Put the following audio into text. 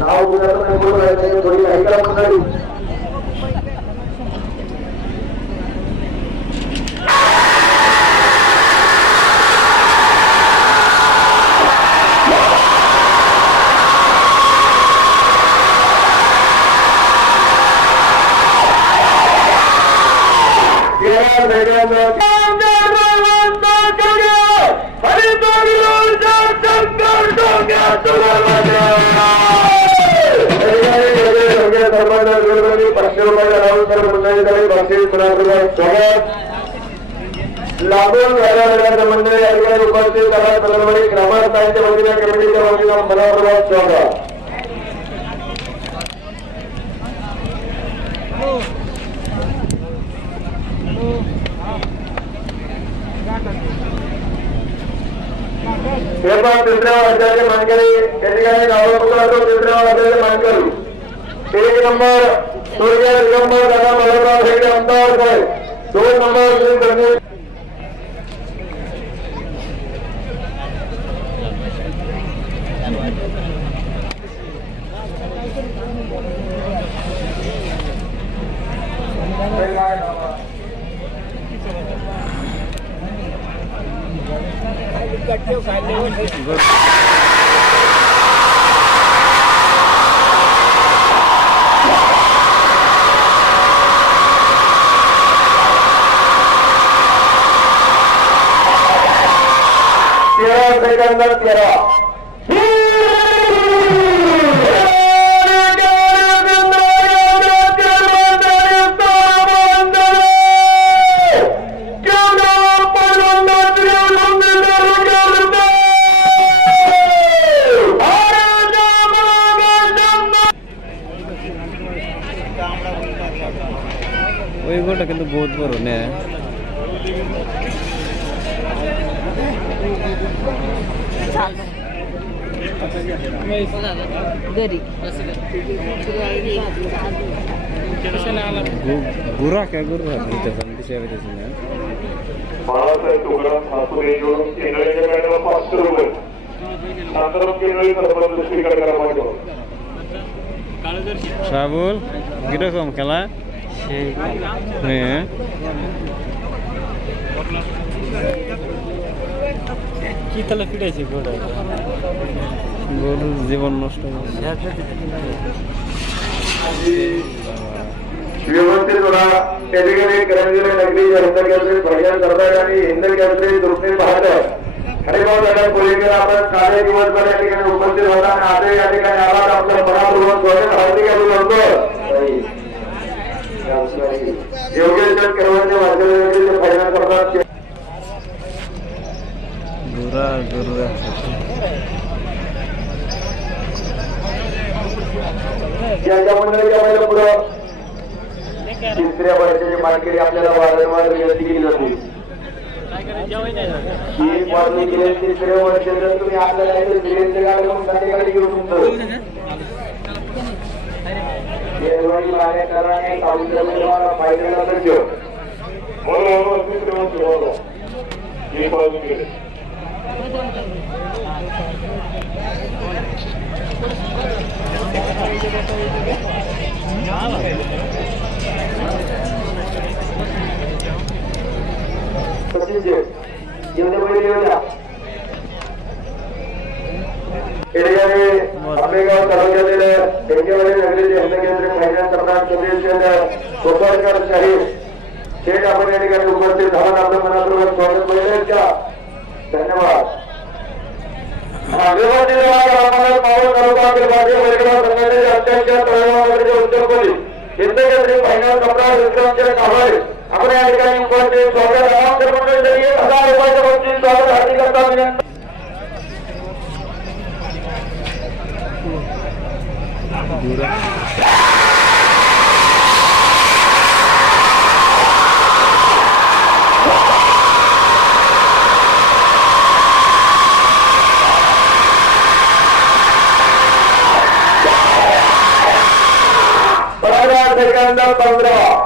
नाव गुजरात नाही थोडी ऐकला मंडळी लागून झालेल्या मंडळी अधिकारी उपस्थित ग्रामस्थांच्या वतीने कमिटीच्या वतीने मनोपूर्वक स्वागत. तिसऱ्या वर्षाचे मानकरी या ठिकाणी गावापुरातो तिसऱ्या वर्षाचे मानकरी 1 नंबर सूर्य दिगंबर दादा मलकराव हेगडे अहमदाबाद साहेब, 2 नंबर श्री गणेश ওই গোটা কিন্তু বহুত বড় না गुरा क्या गुरा बाळासाहेब तुकाराम ठाकूर येऊन केंद्राच्या मॅडमला 500 रुपये शांताराम केंद्रीय सरपंच स्वीकार करा पाहिजे. শ্রাবল কিরকম খেলা হ্যাঁ কি তাহলে ফিরেছে গোটা গরুর জীবন নষ্ট व्यवस्थित होणार त्या ठिकाणी करंजीला नगरी हिंद केसरी भजन करतात आणि हिंद केसरी दुर्मिळ पाहतात. हरिभाऊ दादा कोळीकर आपण सारे दिवसभर या ठिकाणी उपस्थित होता आणि आजही या ठिकाणी आला आपलं मनापूर्वक स्वागत हार्दिक अभिनंदन. योगेश करवंदे वाजवण्याचे भजन करतात. गुरा गुरुरा ज्यांच्या मंडळीच्या महिला पुढं तिसऱ्या वर्षाची मानकरी आपल्याला वारंवार विनंती केली जाते. ही मागणी केली तिसऱ्या वर्षात तुम्ही आपल्याला गिरेंद्र गाडी म्हणून संध्याकाळी घेऊ शकतो. फायद्याला तर घेऊ आंबेगाव तालुक्यातील डेंगेवाडी नगरीचे हस्तकेंद्र फायनान्स करणार कोपरकर साहेब शेठ आपण या ठिकाणी उपस्थित झाला. आपलं मनापूर्वक स्वागत मिळेल का? धन्यवाद. हिंदकेसरी फायनान्स करणार विक्रमचंद कावळे आपण या ठिकाणी उपस्थित स्वागत. 1000 रुपयाच्या वरती स्वागत हार्दिक करता विनंती. सेकंद 15